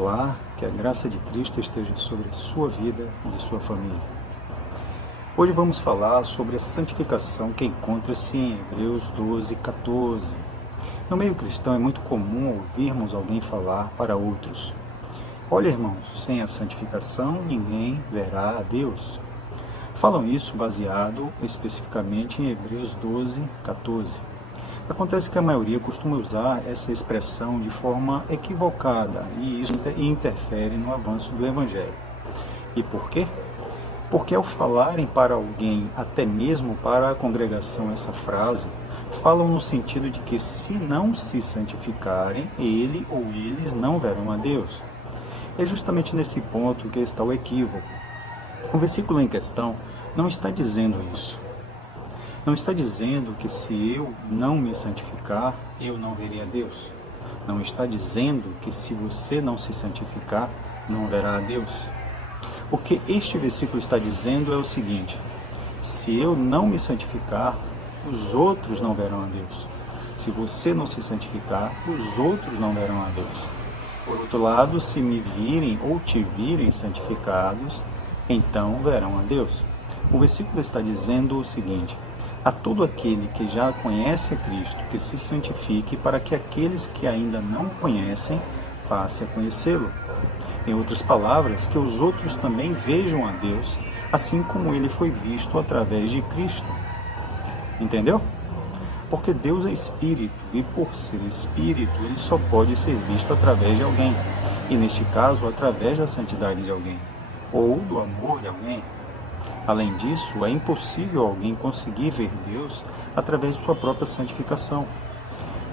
Olá, que a graça de Cristo esteja sobre a sua vida e de sua família. Hoje vamos falar sobre a santificação que encontra-se em Hebreus 12:14. No meio cristão é muito comum ouvirmos alguém falar para outros: olha, irmãos, sem a santificação ninguém verá a Deus. Falam isso baseado especificamente em Hebreus 12:14. Acontece que a maioria costuma usar essa expressão de forma equivocada e isso interfere no avanço do Evangelho. E por quê? Porque ao falarem para alguém, até mesmo para a congregação, essa frase, falam no sentido de que se não se santificarem, ele ou eles não verão a Deus. É justamente nesse ponto que está o equívoco. O versículo em questão não está dizendo isso. Não está dizendo que se eu não me santificar, eu não verei a Deus. Não está dizendo que se você não se santificar, não verá a Deus. O que este versículo está dizendo é o seguinte: se eu não me santificar, os outros não verão a Deus. Se você não se santificar, os outros não verão a Deus. Por outro lado, se me virem ou te virem santificados, então verão a Deus. O versículo está dizendo o seguinte: a todo aquele que já conhece a Cristo, que se santifique, para que aqueles que ainda não conhecem passem a conhecê-lo. Em outras palavras, que os outros também vejam a Deus, assim como ele foi visto através de Cristo. Entendeu? Porque Deus é Espírito, e por ser Espírito, ele só pode ser visto através de alguém, e neste caso, através da santidade de alguém, ou do amor de alguém. Além disso, é impossível alguém conseguir ver Deus através de sua própria santificação.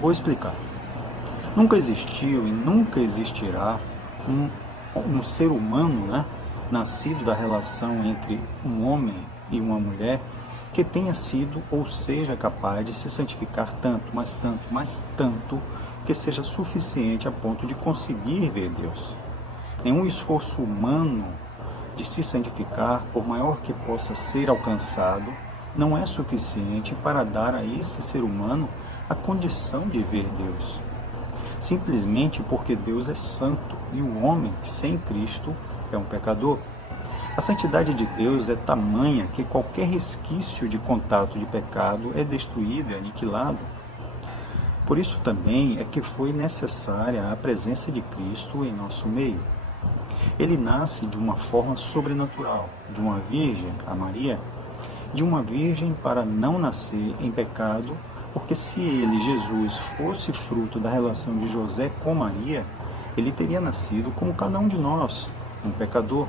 Vou explicar. Nunca existiu e nunca existirá um ser humano, nascido da relação entre um homem e uma mulher, que tenha sido ou seja capaz de se santificar tanto, mas tanto, que seja suficiente a ponto de conseguir ver Deus. Nenhum esforço humano de se santificar, por maior que possa ser alcançado, não é suficiente para dar a esse ser humano a condição de ver Deus. Simplesmente porque Deus é santo e o homem, sem Cristo, é um pecador. A santidade de Deus é tamanha que qualquer resquício de contato de pecado é destruído e aniquilado. Por isso também é que foi necessária a presença de Cristo em nosso meio. Ele nasce de uma forma sobrenatural, de uma virgem, a Maria, de uma virgem para não nascer em pecado, porque se ele, Jesus, fosse fruto da relação de José com Maria, ele teria nascido como cada um de nós, um pecador,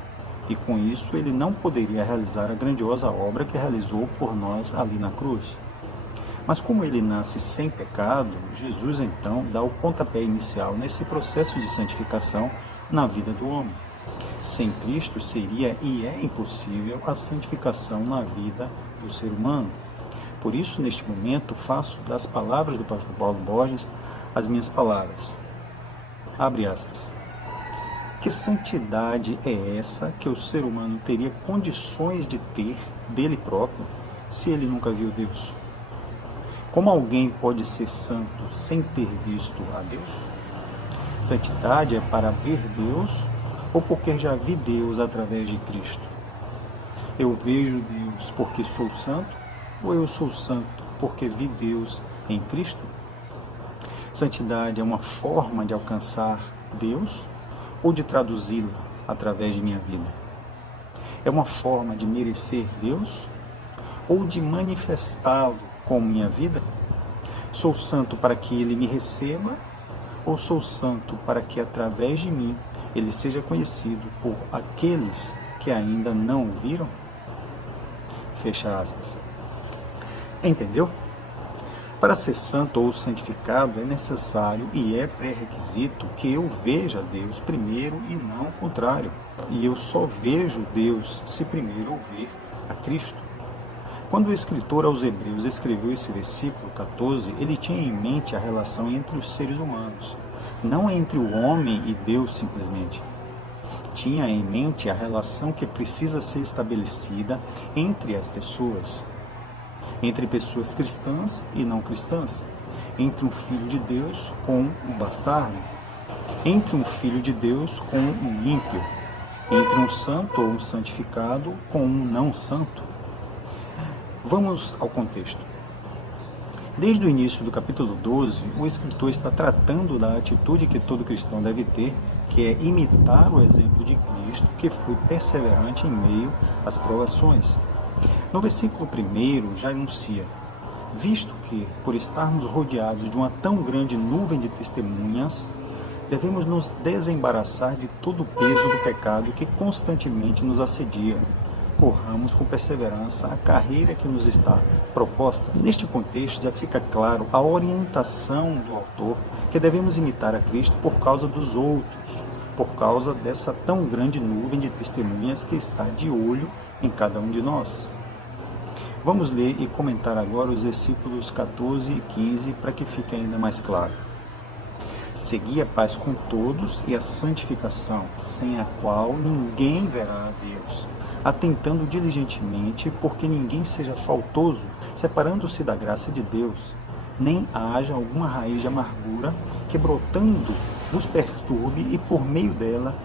e com isso ele não poderia realizar a grandiosa obra que realizou por nós ali na cruz. Mas como ele nasce sem pecado, Jesus então dá o pontapé inicial nesse processo de santificação na vida do homem. Sem Cristo seria e é impossível a santificação na vida do ser humano. Por isso, neste momento, faço das palavras do pastor Paulo Borges as minhas palavras. Abre aspas. Que santidade é essa que o ser humano teria condições de ter dele próprio se ele nunca viu Deus? Como alguém pode ser santo sem ter visto a Deus? Santidade é para ver Deus ou porque já vi Deus através de Cristo? Eu vejo Deus porque sou santo ou eu sou santo porque vi Deus em Cristo? Santidade é uma forma de alcançar Deus ou de traduzi-lo através de minha vida? É uma forma de merecer Deus ou de manifestá-lo com minha vida? Sou santo para que ele me receba ou sou santo para que através de mim ele seja conhecido por aqueles que ainda não o viram? Fecha aspas. Entendeu? Para ser santo ou santificado é necessário e é pré-requisito que eu veja Deus primeiro e não o contrário. E eu só vejo Deus se primeiro eu ver a Cristo. Quando o escritor aos Hebreus escreveu esse versículo 14, ele tinha em mente a relação entre os seres humanos, não entre o homem e Deus simplesmente. Tinha em mente a relação que precisa ser estabelecida entre as pessoas, entre pessoas cristãs e não cristãs, entre um filho de Deus com um bastardo. entre um filho de Deus com um ímpio, entre um santo ou um santificado com um não santo. Vamos ao contexto. Desde o início do capítulo 12, o escritor está tratando da atitude que todo cristão deve ter, que é imitar o exemplo de Cristo, que foi perseverante em meio às provações. No versículo 1 já anuncia: visto que, por estarmos rodeados de uma tão grande nuvem de testemunhas, devemos nos desembaraçar de todo o peso do pecado que constantemente nos assedia. Corramos com perseverança a carreira que nos está proposta. Neste contexto já fica claro a orientação do autor, que devemos imitar a Cristo por causa dos outros, por causa dessa tão grande nuvem de testemunhas que está de olho em cada um de nós. Vamos ler e comentar agora os versículos 14 e 15 para que fique ainda mais claro. Segui a paz com todos e a santificação, sem a qual ninguém verá a Deus, atentando diligentemente, porque ninguém seja faltoso, separando-se da graça de Deus, nem haja alguma raiz de amargura que, brotando, vos perturbe e por meio dela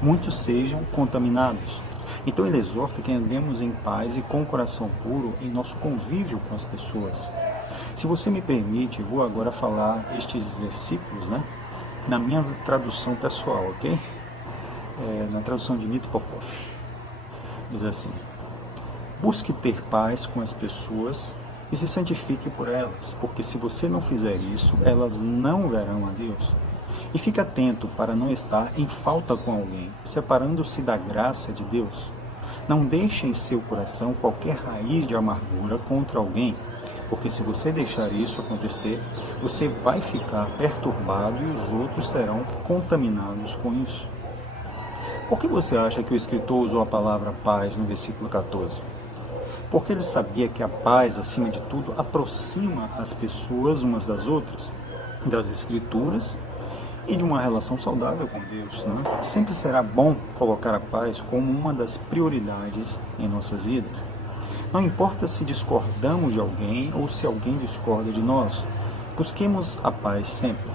muitos sejam contaminados. Então ele exorta que andemos em paz e com o coração puro em nosso convívio com as pessoas. Se você me permite, vou agora falar estes versículos, na minha tradução pessoal, ok? Na tradução de Nito Popov. Diz assim: busque ter paz com as pessoas e se santifique por elas, porque se você não fizer isso, elas não verão a Deus. E fique atento para não estar em falta com alguém, separando-se da graça de Deus. Não deixe em seu coração qualquer raiz de amargura contra alguém, porque se você deixar isso acontecer, você vai ficar perturbado e os outros serão contaminados com isso. Por que você acha que o escritor usou a palavra paz no versículo 14? Porque ele sabia que a paz, acima de tudo, aproxima as pessoas umas das outras, das Escrituras e de uma relação saudável com Deus. Sempre será bom colocar a paz como uma das prioridades em nossas vidas. Não importa se discordamos de alguém ou se alguém discorda de nós, busquemos a paz sempre.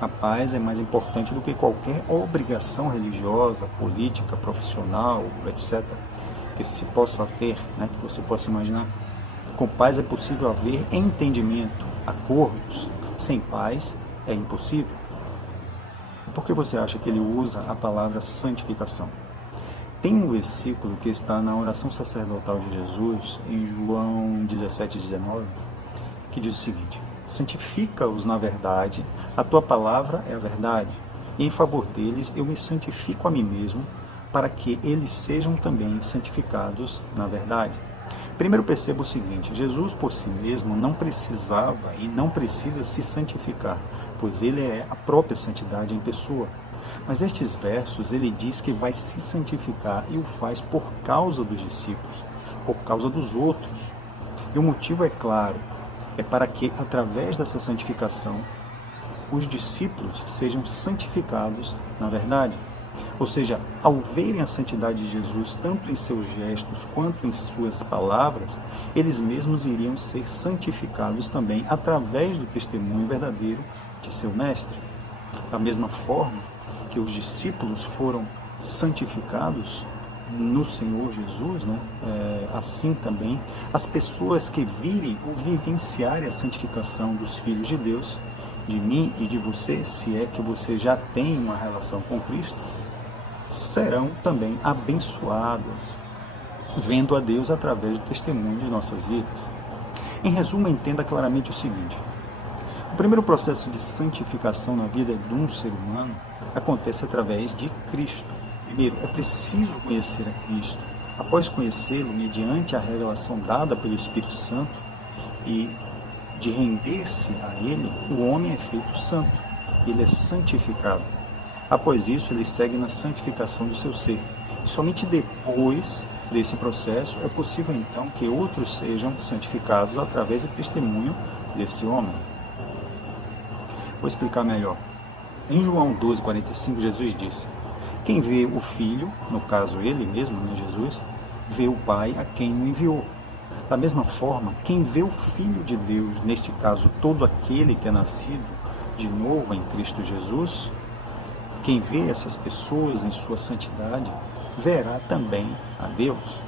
A paz é mais importante do que qualquer obrigação religiosa, política, profissional, etc., que se possa ter, que você possa imaginar. Com paz é possível haver entendimento, acordos. Sem paz é impossível. Por que você acha que ele usa a palavra santificação? Tem um versículo que está na oração sacerdotal de Jesus, em João 17:19, que diz o seguinte: santifica-os na verdade, a tua palavra é a verdade, e em favor deles eu me santifico a mim mesmo, para que eles sejam também santificados na verdade. Primeiro perceba o seguinte: Jesus por si mesmo não precisava e não precisa se santificar, pois ele é a própria santidade em pessoa. Mas nestes versos ele diz que vai se santificar e o faz por causa dos discípulos, por causa dos outros. E o motivo é claro, é para que através dessa santificação os discípulos sejam santificados na verdade. Ou seja, ao verem a santidade de Jesus, tanto em seus gestos quanto em suas palavras, eles mesmos iriam ser santificados também através do testemunho verdadeiro de seu Mestre. Da mesma forma que os discípulos foram santificados no Senhor Jesus, assim também as pessoas que virem ou vivenciarem a santificação dos filhos de Deus, de mim e de você, se é que você já tem uma relação com Cristo, serão também abençoadas, vendo a Deus através do testemunho de nossas vidas. Em resumo, entenda claramente o seguinte: o primeiro processo de santificação na vida de um ser humano acontece através de Cristo. Primeiro, é preciso conhecer a Cristo. Após conhecê-lo, mediante a revelação dada pelo Espírito Santo e de render-se a Ele, o homem é feito santo, ele é santificado. Após isso, ele segue na santificação do seu ser. E somente depois desse processo é possível então que outros sejam santificados através do testemunho desse homem. Vou explicar melhor. Em João 12:45, Jesus disse: quem vê o Filho, no caso ele mesmo, Jesus, vê o Pai a quem o enviou. Da mesma forma, quem vê o Filho de Deus, neste caso todo aquele que é nascido de novo em Cristo Jesus, quem vê essas pessoas em sua santidade, verá também a Deus.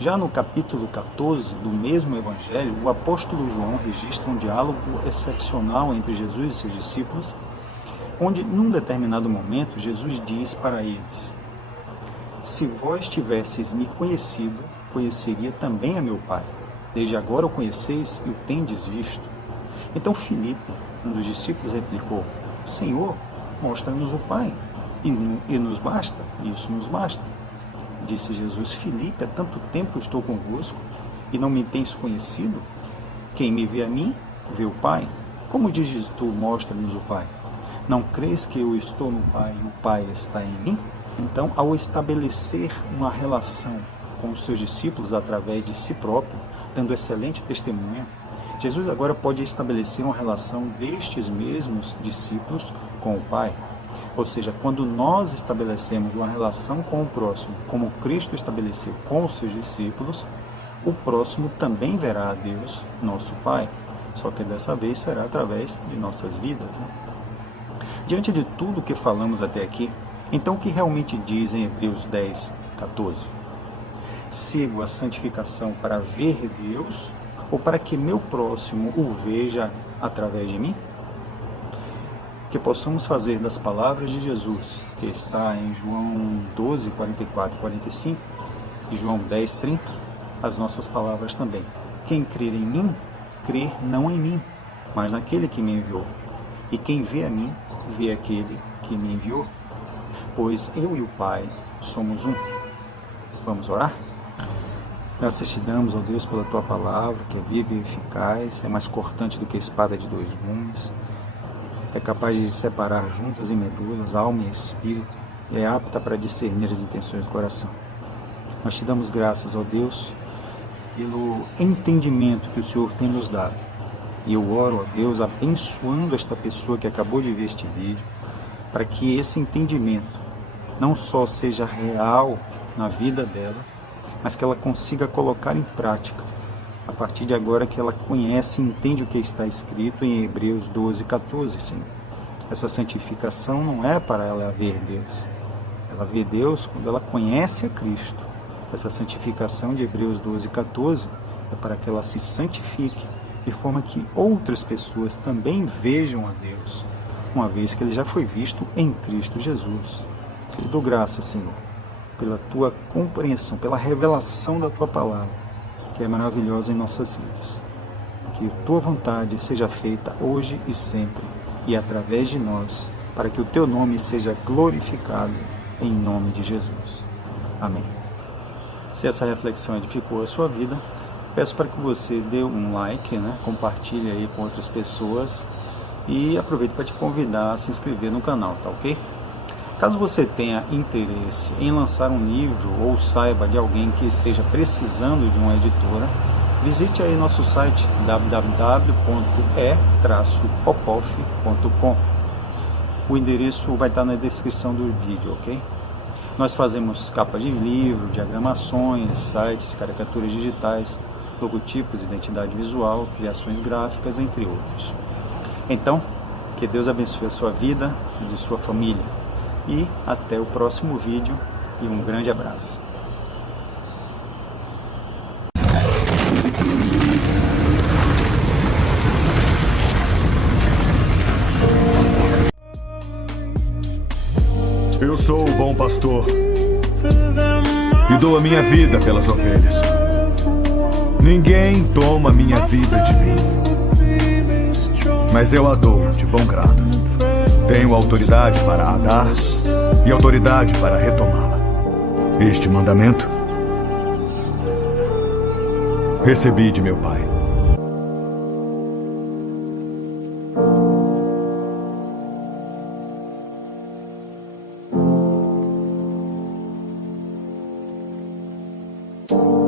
Já no capítulo 14 do mesmo Evangelho, o apóstolo João registra um diálogo excepcional entre Jesus e seus discípulos, onde, num determinado momento, Jesus diz para eles: se vós tivesseis me conhecido, conheceria também a meu Pai. Desde agora o conheceis e o tendes visto. Então Filipe, um dos discípulos, replicou: Senhor, mostra-nos o Pai, e nos basta, isso nos basta. Disse Jesus: Filipe, há tanto tempo estou convosco, e não me tens conhecido? Quem me vê a mim, vê o Pai. Como dizes tu, mostra-nos o Pai? Não crês que eu estou no Pai e o Pai está em mim? Então, ao estabelecer uma relação com os seus discípulos através de si próprio, dando excelente testemunho, Jesus agora pode estabelecer uma relação destes mesmos discípulos com o Pai. Ou seja, quando nós estabelecemos uma relação com o próximo, como Cristo estabeleceu com os seus discípulos, o próximo também verá a Deus, nosso Pai, só que dessa vez será através de nossas vidas, né? Diante de tudo que falamos até aqui, então o que realmente diz em Hebreus 10, 14? Sigo a santificação para ver Deus ou para que meu próximo o veja através de mim? Que possamos fazer das palavras de Jesus, que está em João 12, 44 e 45 e João 10, 30, as nossas palavras também. Quem crer em mim, crer não em mim, mas naquele que me enviou. E quem vê a mim, vê aquele que me enviou. Pois eu e o Pai somos um. Vamos orar? Graças te damos, ó Deus, pela tua palavra, que é viva e eficaz, é mais cortante do que a espada de dois gumes, é capaz de separar juntas e medulas, alma e espírito, e é apta para discernir as intenções do coração. Nós te damos graças, ó Deus, pelo entendimento que o Senhor tem nos dado. E eu oro, ó Deus, abençoando esta pessoa que acabou de ver este vídeo, para que esse entendimento não só seja real na vida dela, mas que ela consiga colocar em prática, a partir de agora que ela conhece e entende o que está escrito em Hebreus 12, 14, Senhor. Essa santificação não é para ela ver Deus. Ela vê Deus quando ela conhece a Cristo. Essa santificação de Hebreus 12, 14 é para que ela se santifique, de forma que outras pessoas também vejam a Deus, uma vez que ele já foi visto em Cristo Jesus. Eu dou graças, Senhor, pela tua compreensão, pela revelação da tua palavra, que é maravilhosa em nossas vidas. Que a tua vontade seja feita hoje e sempre, e através de nós, para que o teu nome seja glorificado, em nome de Jesus. Amém. Se essa reflexão edificou a sua vida, peço para que você dê um like, né? Compartilhe aí com outras pessoas e aproveito para te convidar a se inscrever no canal, tá ok? Caso você tenha interesse em lançar um livro ou saiba de alguém que esteja precisando de uma editora, visite aí nosso site www.e-popof.com. O endereço vai estar na descrição do vídeo, ok? Nós fazemos capa de livro, diagramações, sites, caricaturas digitais, logotipos, identidade visual, criações gráficas, entre outros. Então, que Deus abençoe a sua vida e de sua família. E até o próximo vídeo e um grande abraço. Eu sou o bom pastor e dou a minha vida pelas ovelhas. Ninguém toma minha vida de mim, mas eu a dou de bom grado. Tenho autoridade para a dar e autoridade para retomá-la. Este mandamento recebi de meu Pai. You